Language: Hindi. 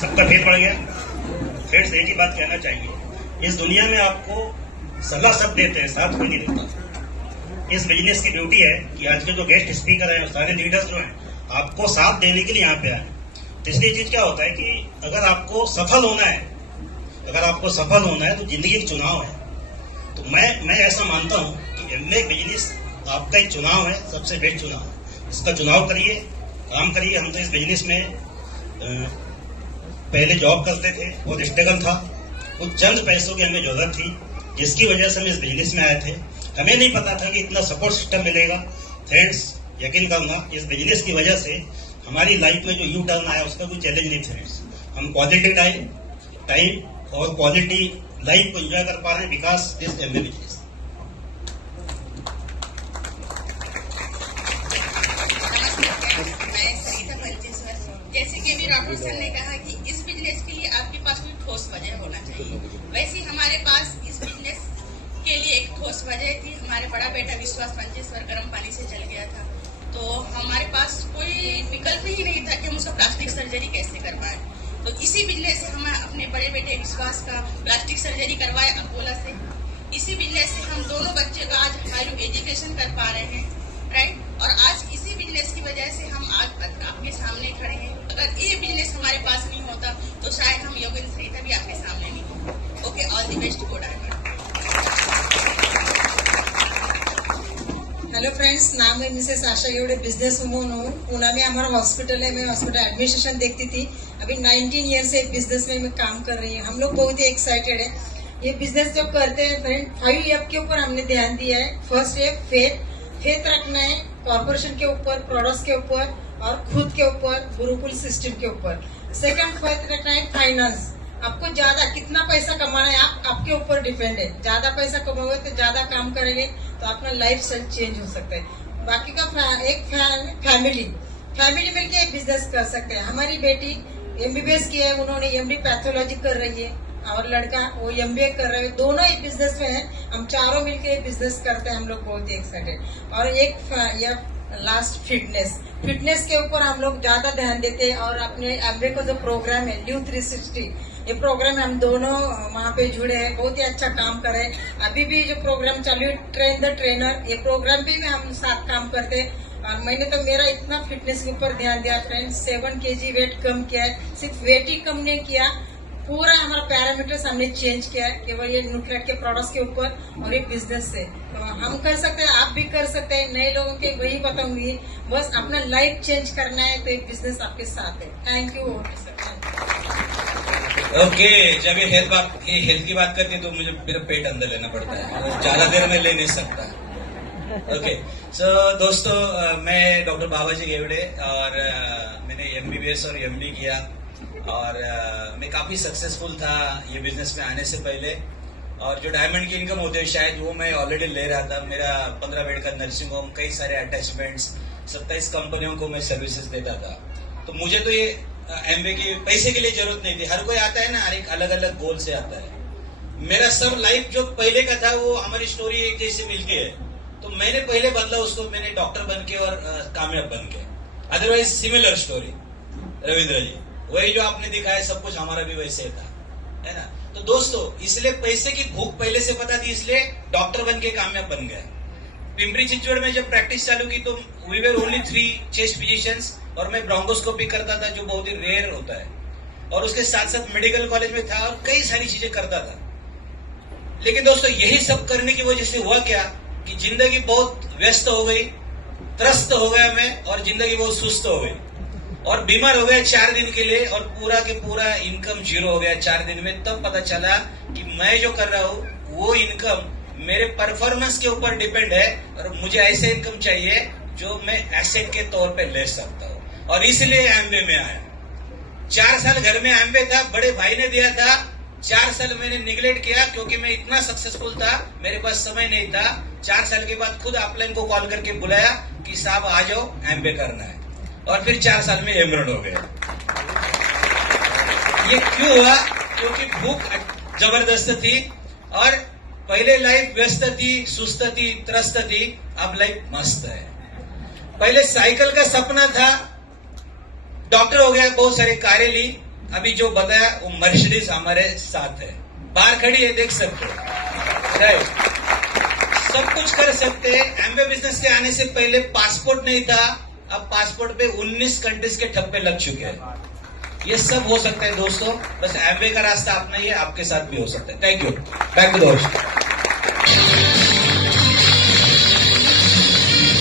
सबका भेद बढ़ गया। फ्रेंड्स, एक ही बात कहना चाहिए, इस दुनिया में आपको सलाह सब देते हैं, साथ कोई नहीं देता। इस बिजनेस की ड्यूटी है कि आज के जो गेस्ट स्पीकर हैं, सारे लीडर्स जो हैं, आपको साथ देने के लिए यहाँ पे आए। तो इसलिए चीज क्या होता है कि अगर आपको सफल होना है, तो जिंदगी एक चुनाव है। तो मैं ऐसा मानता हूँ कि एमबीए बिजनेस आपका एक चुनाव है, सबसे बेस्ट चुनाव है। इसका चुनाव करिए, काम करिए। हम तो इस बिजनेस में पहले जॉब करते थे, बहुत स्ट्रगल था, कुछ चंद पैसों की हमें जरूरत थी, जिसकी वजह से हम इस बिजनेस में आए थे। हमें नहीं पता था कि इतना सपोर्ट सिस्टम मिलेगा। फ्रेंड्स, यकीन करूंगा इस बिजनेस की वजह से हमारी लाइफ में जो यू टर्न आया उसका कोई चैलेंज नहीं। फ्रेंड्स, हम क्वालिटी टाइम और क्वालिटी लाइफ को एंजॉय कर पा रहे हैं बिकॉज दिस एमबीए बिजनेस। जैसे कि अभी राठौर सर ने कहा कि इस बिजनेस के लिए आपके पास कोई ठोस वजह होना चाहिए, वैसे ही हमारे पास इस बिजनेस के लिए एक ठोस वजह थी। हमारे बड़ा बेटा विश्वास मंचेश्वर गर्म पानी से जल गया था, तो हमारे पास कोई विकल्प ही नहीं था कि हम उसका प्लास्टिक सर्जरी कैसे करवाएं। तो इसी बिजनेस से हम अपने बड़े बेटे विश्वास का प्लास्टिक सर्जरी करवाए अपोला से। इसी बिजनेस से हम दोनों बच्चे का आज हाई एजुकेशन कर पा रहे हैं, राइट। और आज इसी बिजनेस की वजह से हम आज आपके सामने खड़े हैं। अगर ये बिजनेस हमारे पास नहीं होता तो शायद हम योगेंद्र सरिता भी आपके सामने नहीं होते। Okay, all the best, good diamond. Hello friends, नाम है मिसेस आशा येवड़े, बिजनेस वुमन हूँ। पूना में हमारा हॉस्पिटल है, मैं हॉस्पिटल एडमिनिस्ट्रेशन देखती थी। अभी 19 ईयर से बिजनेस में मैं काम कर रही हूँ। हम लोग बहुत ही एक्साइटेड है। ये बिजनेस जब करते हैं फ्रेंड, 5 एफ के ऊपर हमने ध्यान दिया है। फर्स्ट एफ फेथ रखना है कॉर्पोरेशन के ऊपर, प्रोडक्ट्स के ऊपर और खुद के ऊपर, गुरुकुल सिस्टम के ऊपर। सेकंड फेथ रखना है फाइनेंस। आपको ज्यादा कितना पैसा कमाना है आपके ऊपर डिपेंड है। ज्यादा पैसा कमाओगे तो ज्यादा काम करेंगे तो अपना लाइफ स्टाइल चेंज हो सकता है। बाकी का एक फैमिली मिलके एक बिजनेस कर सकते हैं। हमारी बेटी एमबीबीएस की है, उन्होंने एमडी पैथोलॉजी कर रही है, और लड़का वो एमबीए कर रहे हैं। दोनों एक बिजनेस में है, हम चारों मिलके बिजनेस करते हैं। हम लोग बहुत ही एक्साइटेड। और एक लास्ट फिटनेस के ऊपर हम लोग ज्यादा ध्यान देते हैं। और अपने एमबीए का जो प्रोग्राम है ल्यू 360, ये प्रोग्राम हम दोनों वहाँ पे जुड़े हैं, बहुत ही अच्छा काम कर रहे हैं। अभी भी जो प्रोग्राम चालू है ट्रेन द ट्रेनर, ये प्रोग्राम भी हम साथ काम करते हैं। और मैंने तो मेरा इतना फिटनेस के ऊपर ध्यान दिया फ्रेंड्स, 7 kg वेट कम किया है। सिर्फ वेट ही कम नहीं किया, पूरा हमारा पैरामीटर्स हमने चेंज किया है, केवल ये न्यूट्रिएंट के प्रोडक्ट्स के ऊपर और एक बिजनेस से। तो हम कर सकते हैं, आप भी कर सकते हैं। नए लोगों के वही बताऊंगी, बस अपना लाइफ चेंज करना है तो एक बिजनेस आपके साथ है। Thank you. ओके, जब ये हेल्थ की बात करती है तो मुझे मेरा पेट अंदर लेना पड़ता है, ज्यादा देर में ले नहीं सकता। ओके, सो दोस्तों, मैं डॉक्टर बाबाजी गेवड़े और मैंने एमबीबीएस और एमडी किया और मैं काफी सक्सेसफुल था ये बिजनेस में आने से पहले। और जो डायमंड की इनकम होती है शायद वो मैं ऑलरेडी ले रहा था। मेरा 15 बेड का नर्सिंग होम, कई सारे अटैचमेंट्स, 27 कंपनियों को मैं सर्विसेज देता था। तो मुझे तो ये एमबीए के पैसे के लिए जरूरत नहीं थी। हर कोई आता है ना, हर एक अलग अलग गोल से आता है। मेरा सब लाइफ जो पहले का था वो हमारी स्टोरी एक जैसे मिलके है। तो मैंने पहले बदला उसको, मैंने डॉक्टर बन के और कामयाब बन के। अदरवाइज सिमिलर स्टोरी रविंद्र जी, वही जो आपने दिखाया सब कुछ हमारा भी वैसे था, है ना। तो दोस्तों, इसलिए पैसे की भूख पहले से पता थी, इसलिए डॉक्टर बन के कामयाब बन गए। पिंपरी चिंचवड़ में जब प्रैक्टिस चालू की तो we were only 3 chest physicians और मैं ब्रोंकोस्कोपी करता था जो बहुत ही रेयर होता है। और उसके साथ साथ मेडिकल कॉलेज में था और कई सारी चीजें करता था। लेकिन दोस्तों, यही सब करने की वजह से हुआ क्या कि जिंदगी बहुत व्यस्त हो गई, त्रस्त हो गया मैं, और जिंदगी बहुत सुस्त हो गई और बीमार हो गया 4 दिन के लिए, और पूरा के पूरा इनकम 0 हो गया 4 दिन में। तब पता चला कि मैं जो कर रहा हूँ वो इनकम मेरे परफॉर्मेंस के ऊपर डिपेंड है और मुझे ऐसे इनकम चाहिए जो मैं एसेट के तौर पे ले सकता हूँ। और इसलिए एमबीए में आया। 4 साल घर में एमबीए था, बड़े भाई ने दिया था। 4 साल मैंने निगलेक्ट किया क्योंकि मैं इतना सक्सेसफुल था, मेरे पास समय नहीं था। 4 साल के बाद खुद अपलाइन को कॉल करके बुलाया कि साहब आ जाओ, एमबीए करना है। और फिर 4 साल में एमरल्ड हो गया। ये क्यों हुआ? क्योंकि भूख जबरदस्त थी और पहले लाइफ व्यस्त थी, सुस्त थी, त्रस्त थी। अब लाइफ मस्त है। पहले साइकिल का सपना था, डॉक्टर हो गया, बहुत सारी कारें ली, अभी जो बताया वो मर्सिडीज हमारे साथ है, बाहर खड़ी है, देख सकते हो, राइट। सब कुछ कर सकते हैं। एमवे बिजनेस के आने से पहले पासपोर्ट नहीं था, अब पासपोर्ट पे 19 कंट्रीज के ठप्पे लग चुके हैं। ये सब हो सकता है दोस्तों, बस एमवे का रास्ता अपना ही है, आपके साथ भी हो सकता है। Thank you. Back to the host.